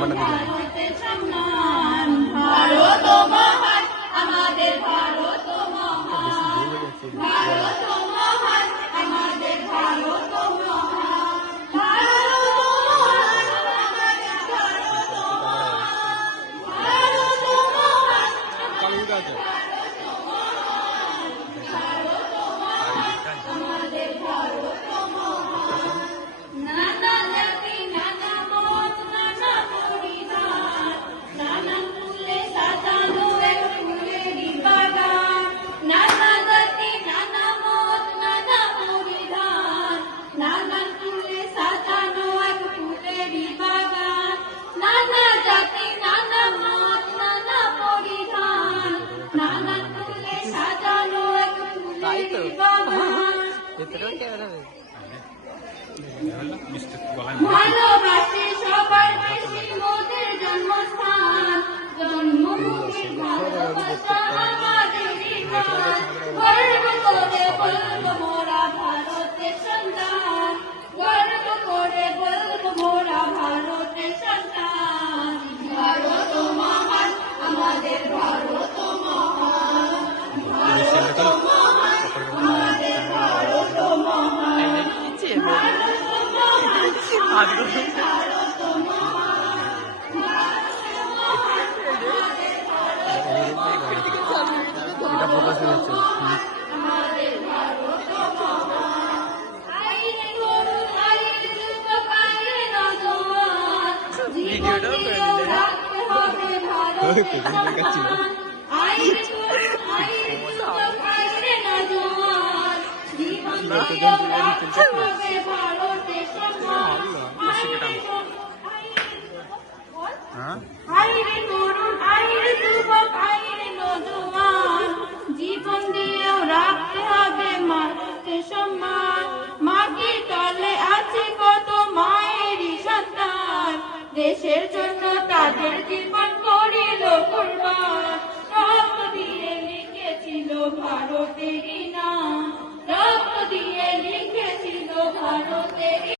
ভারতের সম্মান, ভারত মহান, আমাদের ভারত মহান, ভারত মহান, আমাদের ভারত মহান, ভারত মহান, আমাদের ভারত মহান, ভারত মহান, আমাদের ভারত মহান। নানা জাতি নানা মত নানা পরিধান, নানান ফুলে সাজানো এক ফুলেরই বাগান। নানা জাতি নানা মত নানা পরিধান, নানান ফুলে সাজানো এক ফুলেরই বাগান। নানা জাতি নানা মত নানা পরিধান, নানান ফুলে সাজানো এক ফুলেরই বাগান। ভালোবাসে সবার বেশি মোদের জন্মস্থান, জন্মভূমি ভালোবাসা আমাদেরই প্রাণ। গর্ব করে বলবো মোরা ভারতের সন্তান, গর্ব করে বলবো মোরা ভারতের সন্তান। ভারত মহান, আমাদের ভারত মহান, ভারত মহান, আমাদের ভারত মহান, এটা প্রকাশ হয়েছে। জীবন দিয়েও রাখতে হবে মাকে সম্মান। মাটির তলে আছে কত মায়েরই সন্তান, দেশের জন্য তাদের জীবন করিল কুরবান। রক্ত দিয়ে লিখেছিল ভারতেরই